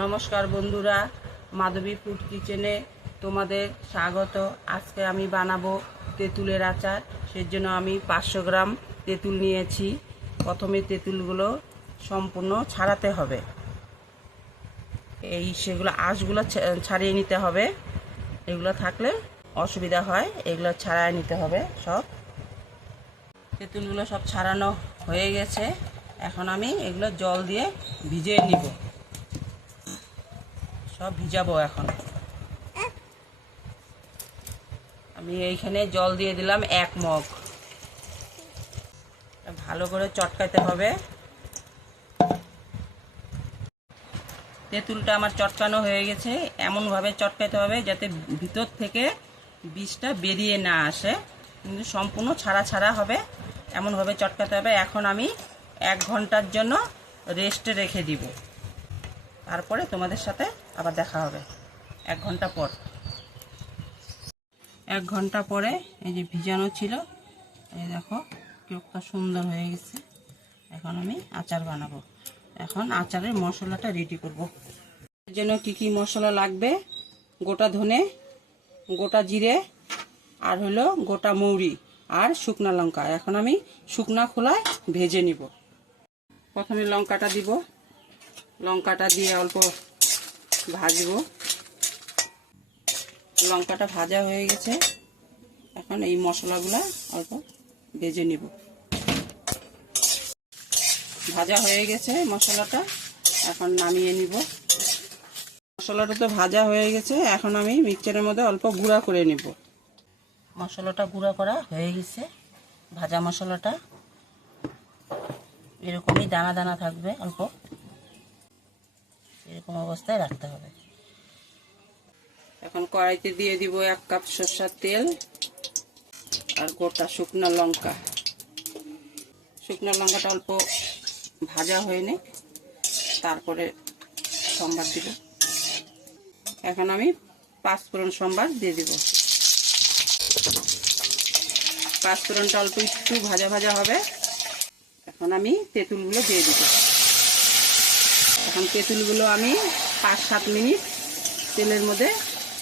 নমস্কার বন্ধুরা, মাধবী ফুড কিচেনে তোমাদের স্বাগত। আজকে আমি বানাবো তেঁতুলের আচার। সেই জন্য আমি পাঁচশো গ্রাম তেঁতুল নিয়েছি। প্রথমে তেঁতুলগুলো সম্পূর্ণ ছাড়াতে হবে। এই সেগুলো আঁশগুলো ছাড়িয়ে নিতে হবে। এগুলো থাকলে অসুবিধা হয়, এগুলো ছাড়াই নিতে হবে সব। তেঁতুলগুলো সব ছাড়ানো হয়ে গেছে। এখন আমি এগুলো জল দিয়ে ভিজিয়ে নিব। সব ভিজাবো এখন। আমি এইখানে জল দিয়ে দিলাম এক মগ। ভালো করে চটকাতে হবে। তেঁতুলটা আমার চটকানো হয়ে গেছে। এমনভাবে চটকাতে হবে যাতে ভিতর থেকে বীজটা বেরিয়ে না আসে। কিন্তু সম্পূর্ণ ছাড়া ছাড়া হবে। এমনভাবে চটকাতে হবে। এখন আমি এক ঘণ্টার জন্য রেস্টে রেখে দিব। তারপরে তোমাদের সাথে আবার দেখা হবে। এক ঘণ্টা পর। এক ঘণ্টা পরে এই যে ভিজানো ছিল, এই দেখো, কেকটা সুন্দর হয়ে গেছে। এখন আমি আচার বানাবো। এখন আচারের মশলাটা রেডি করব। এর জন্য কি কি মশলা লাগবে? গোটা ধনে, গোটা জিরে, আর হলো গোটা মৌরি, আর শুকনা লঙ্কা। এখন আমি শুকনা খোলায় ভেজে নিব। প্রথমে লঙ্কাটা দিব। লঙ্কাটা দিয়ে অল্প ভাজবো। লঙ্কাটা ভাজা হয়ে গেছে। এখন এই মশলাগুলো অল্প ভেজে নিব। ভাজা হয়ে গেছে মশলাটা। এখন নামিয়ে নিব। মশলাটা তো ভাজা হয়ে গেছে। এখন আমি মিক্সচারের মধ্যে অল্প গুঁড়া করে নিব। মশলাটা গুঁড়া করা হয়ে গেছে। ভাজা মশলাটা। এরকমই দানা দানা থাকবে অল্প। এরকম অবস্থায় রাখতে হবে। এখন কড়াইতে দিয়ে দিব এক কাপ সর্ষার তেল আর গোটা শুকনো লঙ্কা। শুকনো লঙ্কাটা অল্প ভাজা হয়ে নে তারপরে সম্বার দিব। এখন আমি পাঁচফোড়ন সম্বার দিয়ে দিব। পাঁচফোড়নটা অল্প একটু ভাজা ভাজা হবে। এখন আমি তেঁতুলগুলো দিয়ে দিব। এখন তেঁতুলগুলো আমি পাঁচ, সাত মিনিট তেলের মধ্যে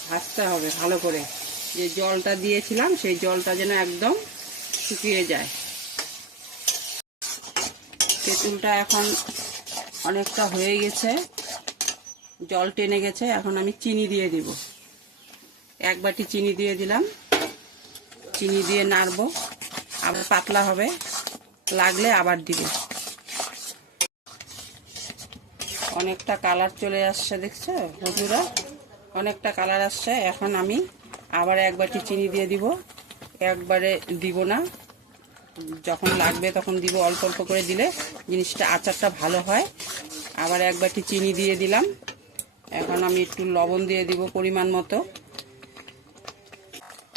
ভাজতে হবে ভালো করে। যে জলটা দিয়েছিলাম, সেই জলটা যেন একদম শুকিয়ে যায়। তেঁতুলটা এখন অনেকটা হয়ে গেছে। জল টেনে গেছে, এখন আমি চিনি দিয়ে দিব। এক বাটি চিনি দিয়ে দিলাম। চিনি দিয়ে নাড়বো। আবার পাতলা হবে, লাগলে আবার দিব। অনেকটা কালার চলে আসছে, দেখছ? বন্ধুরা, অনেকটা কালার আসছে। এখন আমি আবার এক বাটি চিনি দিয়ে দিব। একবারে দিব না। যখন লাগবে তখন দিব, অল্প অল্প করে দিলে জিনিসটা, আচারটা ভালো হয়। আবার এক বাটি চিনি দিয়ে দিলাম। এখন আমি একটু লবণ দিয়ে দিব পরিমাণ মতো।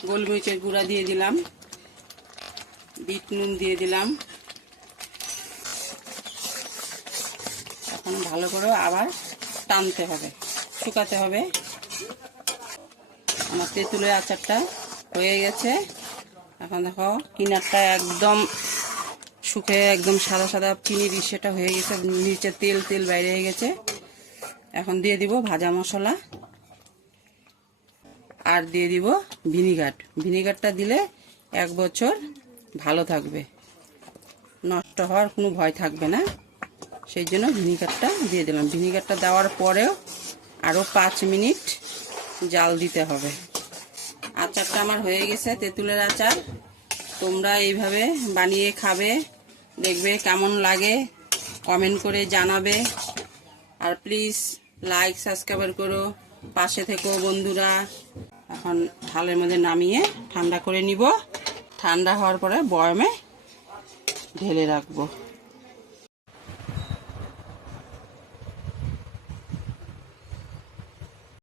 গোলমরিচের গুঁড়া দিয়ে দিলাম। বিট নুন দিয়ে দিলাম। এখন ভালো করে আবার টানতে হবে, শুকাতে হবে। আমার তেঁতুলের আচারটা হয়ে গেছে। এখন দেখো, কিনারটা একদম শুকিয়ে একদম সাদা সাদা চিনির ইসেটা হয়ে গেছে, নিচে তেল তেল বাইরে হয়ে গেছে। এখন দিয়ে দিব ভাজা মশলা। আর দিয়ে দিব ভিনিগার। ভিনিগারটা দিলে এক বছর ভালো থাকবে। নষ্ট হওয়ার কোনো ভয় থাকবে না। সেই জন্য ভিনিগারটা দিয়ে দিলাম। ভিনিগারটা দেওয়ার পরেও আরও পাঁচ মিনিট জাল দিতে হবে। আচারটা আমার হয়ে গেছে, তেঁতুলের আচার। তোমরা এইভাবে বানিয়ে খাবে, দেখবে কেমন লাগে কমেন্ট করে জানাবে। আর প্লিজ লাইক সাবস্ক্রাইবার করো। পাশে থেকো বন্ধুরা। এখন থালের মধ্যে নামিয়ে ঠান্ডা করে নিব। ঠান্ডা হওয়ার পরে বয়মে ঢেলে রাখব।